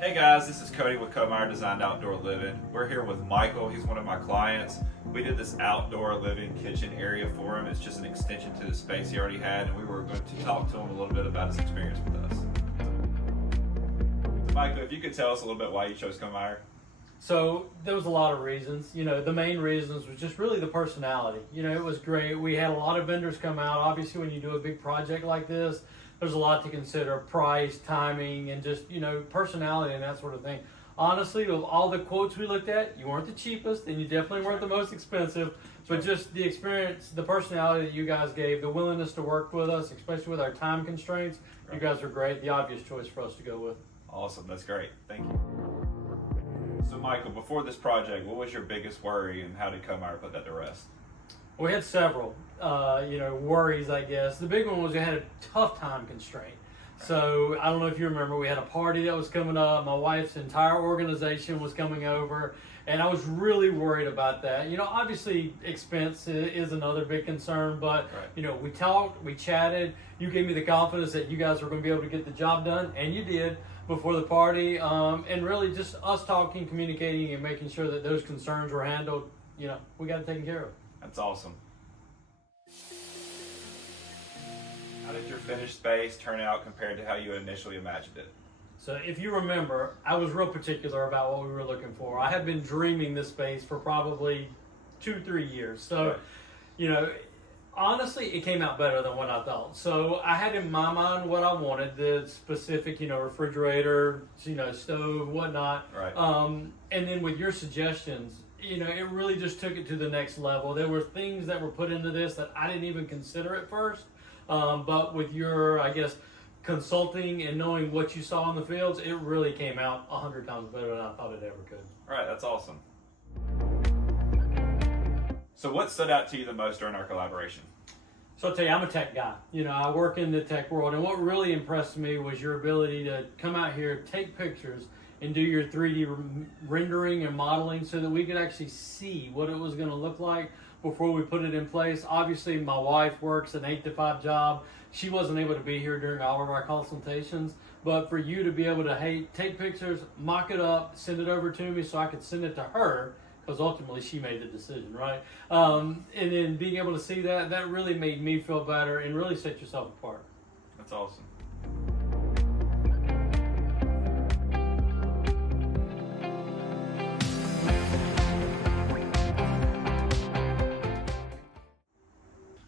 Hey guys, this is Cody with Comeyer Designed Outdoor Living. We're here with Michael. He's one of my clients. We did this outdoor living kitchen area for him. It's just an extension to the space he already had, and we were going to talk to him a little bit about his experience with us. So Michael, if you could tell us a little bit why you chose Comeyer. So there was a lot of reasons. The main reasons was just really the personality. It was great. We had a lot of vendors come out. Obviously, when you do a big project like this, there's a lot to consider: price, timing, and just, personality and that sort of thing. Honestly, of all the quotes we looked at, you weren't the cheapest and you definitely weren't the most expensive, but just the experience, the personality that you guys gave, the willingness to work with us, especially with our time constraints, you guys were great. The obvious choice for us to go with. Awesome, that's great. Thank you. So Michael, before this project, what was your biggest worry and how did Comeyer put that to rest? We had several, worries, I guess. The big one was we had a tough time constraint. So I don't know if you remember, we had a party that was coming up. My wife's entire organization was coming over, and I was really worried about that. Obviously expense is another big concern, but we talked, we chatted. You gave me the confidence that you guys were going to be able to get the job done, and you did before the party. And really just us talking, communicating, and making sure that those concerns were handled. We got it taken care of. That's awesome. How did your finished space turn out compared to how you initially imagined it? So if you remember, I was real particular about what we were looking for. I had been dreaming this space for probably 2-3 years. So, honestly, it came out better than what I thought. So I had in my mind what I wanted, the specific, refrigerator, stove, whatnot. Right. And then with your suggestions, it really just took it to the next level. There were things that were put into this that I didn't even consider at first. But with your, consulting and knowing what you saw in the fields, it really came out 100 times better than I thought it ever could. All right, that's awesome. So what stood out to you the most during our collaboration? So I'll tell you, I'm a tech guy. I work in the tech world, and what really impressed me was your ability to come out here, take pictures, and do your 3D rendering and modeling so that we could actually see what it was going to look like before we put it in place. Obviously, my wife works an 8-to-5 job. She wasn't able to be here during all of our consultations, but for you to be able to, take pictures, mock it up, send it over to me so I could send it to her, because ultimately she made the decision, right? And then being able to see that really made me feel better and really set yourself apart. That's awesome.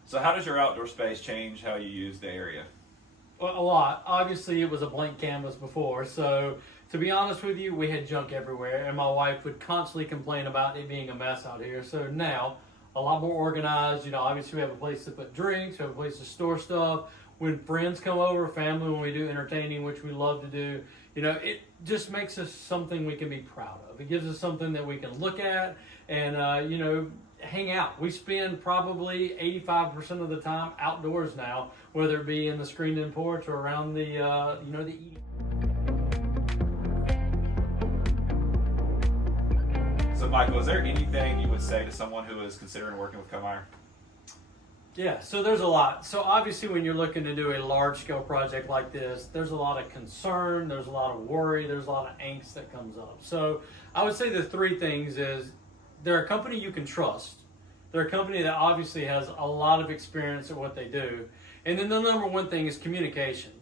So how does your outdoor space change how you use the area? Well, a lot. Obviously, it was a blank canvas before. So to be honest with you, we had junk everywhere, and my wife would constantly complain about it being a mess out here. So now, a lot more organized. Obviously we have a place to put drinks, we have a place to store stuff. When friends come over, family, when we do entertaining, which we love to do, it just makes us something we can be proud of. It gives us something that we can look at and, hang out. We spend probably 85% of the time outdoors now, whether it be in the screened-in porch or around the, the eating. So Michael, is there anything you would say to someone who is considering working with Comeyer? Yeah, so there's a lot. So obviously when you're looking to do a large-scale project like this, there's a lot of concern, there's a lot of worry, there's a lot of angst that comes up. So I would say the three things is, they're a company you can trust. They're a company that obviously has a lot of experience at what they do. And then the number one thing is communication.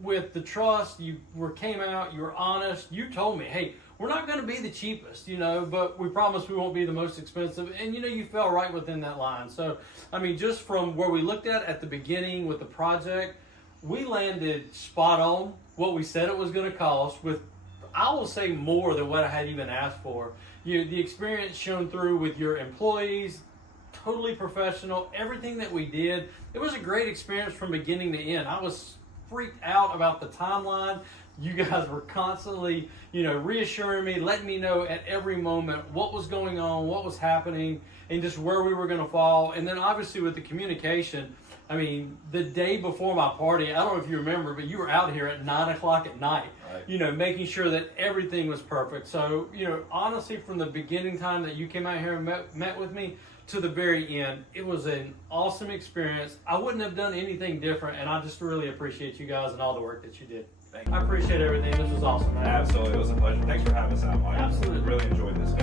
With the trust, you came out, you were honest, you told me, hey, we're not going to be the cheapest, but we promise we won't be the most expensive. And, you fell right within that line. So, just from where we looked at the beginning with the project, we landed spot on what we said it was going to cost with, I will say, more than what I had even asked for. The experience shown through with your employees, totally professional, everything that we did. It was a great experience from beginning to end. I was freaked out about the timeline. You guys were constantly, reassuring me, letting me know at every moment what was going on, what was happening, and just where we were going to fall. And then obviously with the communication, the day before my party, I don't know if you remember, but you were out here at 9 o'clock at night, right, making sure that everything was perfect. So, honestly, from the beginning time that you came out here and met with me to the very end, it was an awesome experience. I wouldn't have done anything different, and I just really appreciate you guys and all the work that you did. Thank you. I appreciate everything. This was awesome, man. Absolutely, it was a pleasure. Thanks for having us out, Mike. Absolutely. Really enjoyed this.